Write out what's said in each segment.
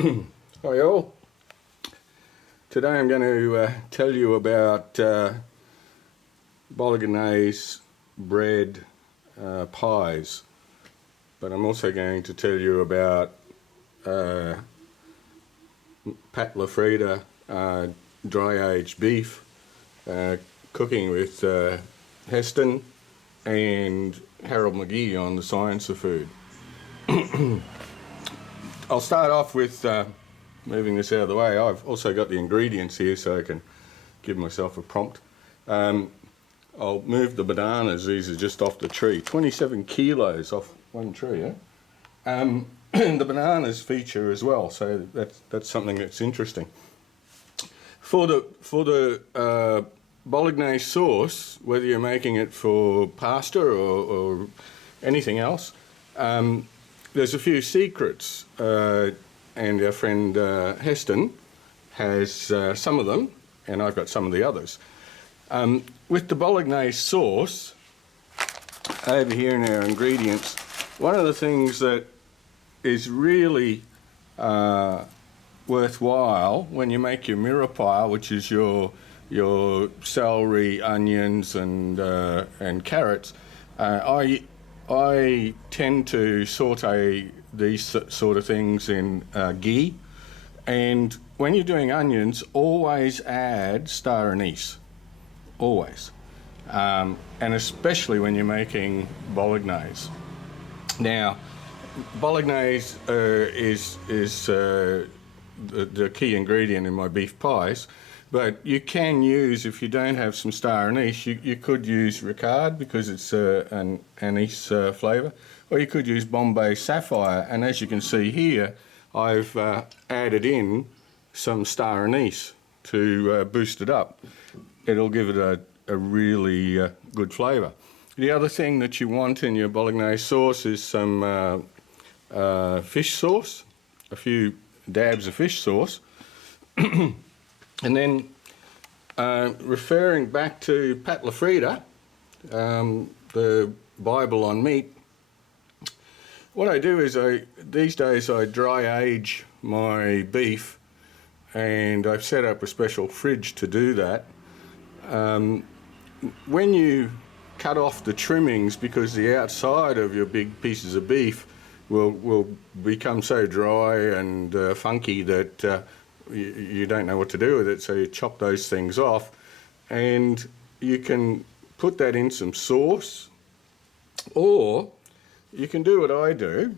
Hi all. Today I'm going to tell you about Bolognese bread pies, but I'm also going to tell you about Pat LaFrida dry aged beef, cooking with Heston and Harold McGee on the Science of Food. I'll start off with moving this out of the way. I've also got the ingredients here so I can give myself a prompt. I'll move the bananas. These are just off the tree. 27 kilos off one tree. The bananas feature as well, so that's something that's interesting. For the Bolognese sauce, whether you're making it for pasta or anything else, there's a few secrets, and our friend Heston has some of them, and I've got some of the others. With the Bolognese sauce, over here in our ingredients, one of the things that is really worthwhile when you make your mirror pie, which is your celery, onions, and carrots, I tend to saute these sort of things in ghee, and when you're doing onions, always add Star Anise, always, and especially when you're making Bolognese. Now, Bolognese is the key ingredient in my beef pies, but you can use, if you don't have some Star Anise, you could use Ricard because it's an anise flavour, or you could use Bombay Sapphire, and as you can see here, I've added in some Star Anise to boost it up. It'll give it a really good flavour. The other thing that you want in your Bolognese sauce is some fish sauce, a few dabs of fish sauce. And then, referring back to Pat LaFrida, the Bible on meat, what I do is these days I dry age my beef, and I've set up a special fridge to do that. When you cut off the trimmings, because the outside of your big pieces of beef will become so dry and funky that you don't know what to do with it, so you chop those things off, and you can put that in some sauce, or you can do what I do.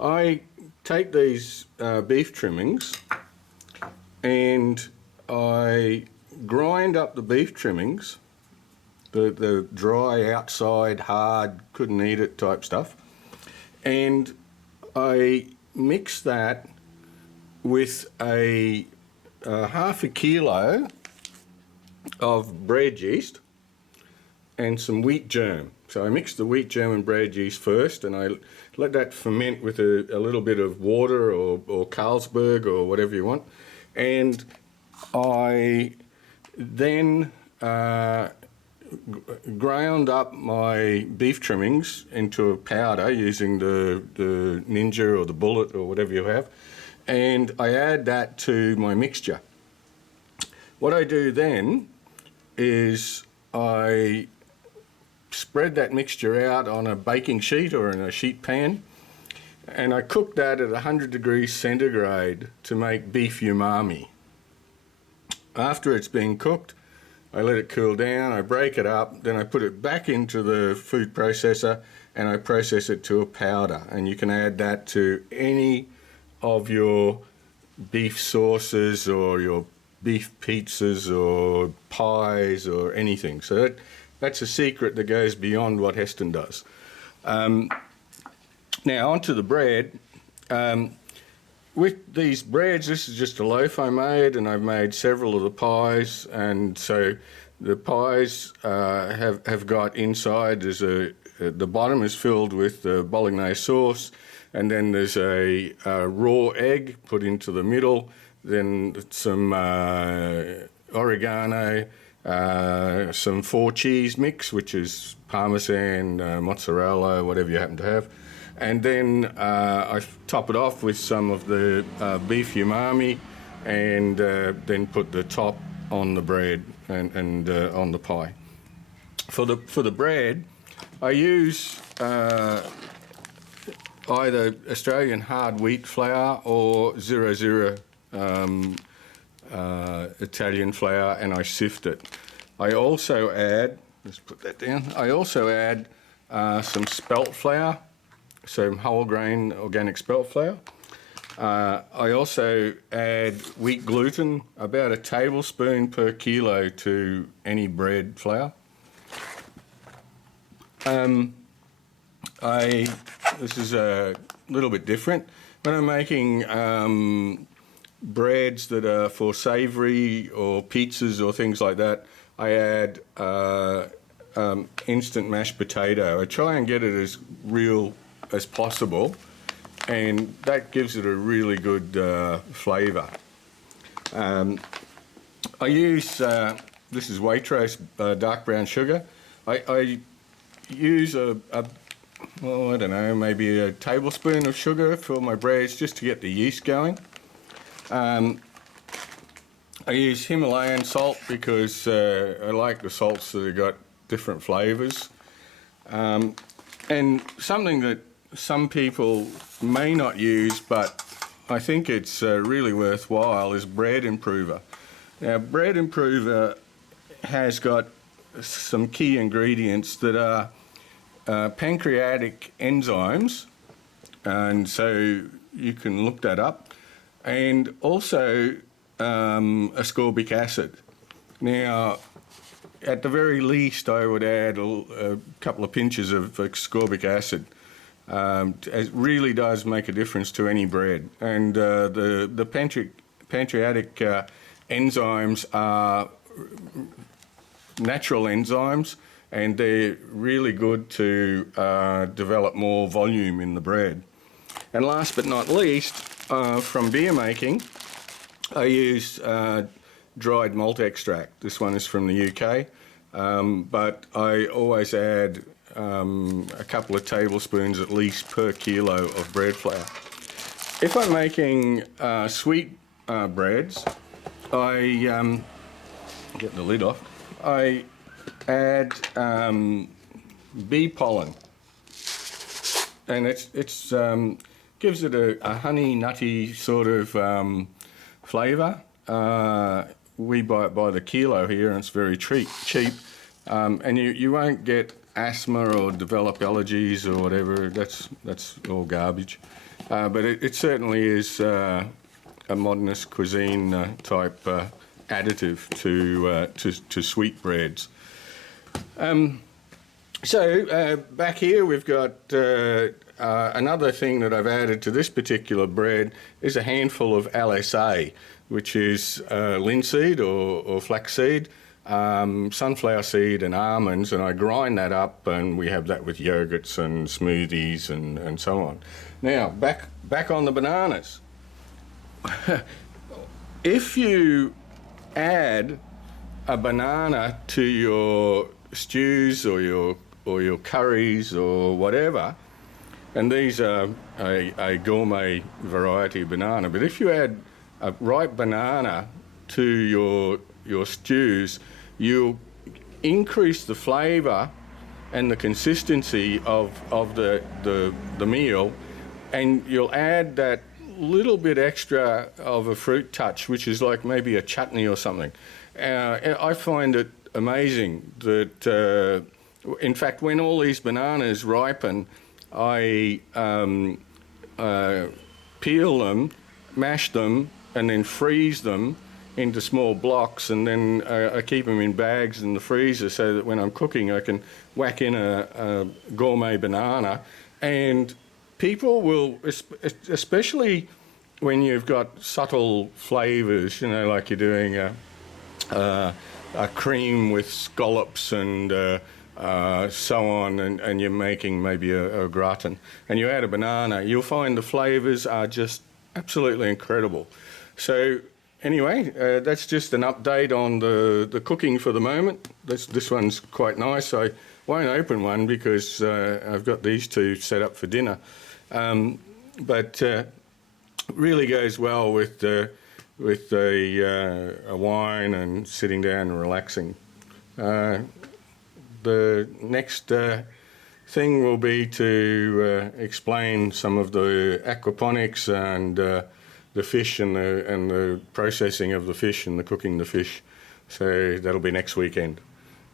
I take these beef trimmings and I grind up the beef trimmings, the dry outside, hard, couldn't eat it type stuff, and I mix that with a half a kilo of bread yeast and some wheat germ. So I mix the wheat germ and bread yeast first, and I let that ferment with a little bit of water or Carlsberg or whatever you want, and I then ground up my beef trimmings into a powder using the Ninja or the Bullet or whatever you have, and I add that to my mixture. What I do then is I spread that mixture out on a baking sheet or in a sheet pan, and I cook that at 100 degrees centigrade to make beef umami. After it's been cooked, I let it cool down, I break it up, then I put it back into the food processor and I process it to a powder, and you can add that to any of your beef sauces or your beef pizzas or pies or anything. So that's a secret that goes beyond what Heston does. Now onto the bread. With these breads, this is just a loaf I made, and I've made several of the pies, and so the pies have got inside, the bottom is filled with the Bolognese sauce, and then there's a raw egg put into the middle, then some oregano, some 4 cheese mix, which is Parmesan, mozzarella, whatever you happen to have, And then I top it off with some of the beef umami, and then put the top on the bread and on the pie. For the bread, I use either Australian hard wheat flour or 00 Italian flour, and I sift it. I also add, let's put that down, I also add some spelt flour, some whole grain organic spelt flour. I also add wheat gluten, about a tablespoon per kilo to any bread flour. This is a little bit different. When I'm making breads that are for savoury or pizzas or things like that, I add instant mashed potato. I try and get it as real as possible, and that gives it a really good flavour. I use, this is Waitrose dark brown sugar. I use well, I don't know, maybe a tablespoon of sugar for my breads just to get the yeast going. I use Himalayan salt because I like the salts that have got different flavours. And something that some people may not use, but I think it's really worthwhile, is bread improver. Now, bread improver has got some key ingredients that are pancreatic enzymes, and so you can look that up, and also ascorbic acid. Now, at the very least, I would add a couple of pinches of ascorbic acid. It really does make a difference to any bread, and the pancreatic enzymes are natural enzymes, and they're really good to develop more volume in the bread. And last but not least, from beer making, I use dried malt extract. This one is from the UK, but I always add a couple of tablespoons at least per kilo of bread flour. If I'm making sweet breads, I get the lid off. I add bee pollen, and it's gives it a honey nutty sort of flavour. We buy it by the kilo here, and it's very cheap. And you won't get asthma or develop allergies or whatever. That's all garbage. But it certainly is a modernist cuisine type additive to sweet breads. So back here we've got another thing that I've added to this particular bread is a handful of LSA, which is linseed or flaxseed, sunflower seed and almonds, and I grind that up, and we have that with yogurts and smoothies and so on. Now, back on the bananas. If you add a banana to your stews or your curries or whatever, and these are a gourmet variety of banana, but if you add a ripe banana to your stews, you'll increase the flavour and the consistency of the meal, and you'll add that little bit extra of a fruit touch, which is like maybe a chutney or something. I find it amazing that, in fact, when all these bananas ripen, I peel them, mash them, and then freeze them into small blocks, and then I keep them in bags in the freezer so that when I'm cooking I can whack in a gourmet banana. And people will, especially when you've got subtle flavours, you know, like you're doing a cream with scallops and so on, and you're making maybe a gratin, and you add a banana, you'll find the flavours are just absolutely incredible. So anyway, that's just an update on the cooking for the moment. This one's quite nice. I won't open one because I've got these two set up for dinner. But really goes well with a wine and sitting down and relaxing. The next thing will be to explain some of the aquaponics and the fish and the processing of the fish and the cooking the fish. So that'll be next weekend.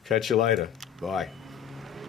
Catch you later. Bye.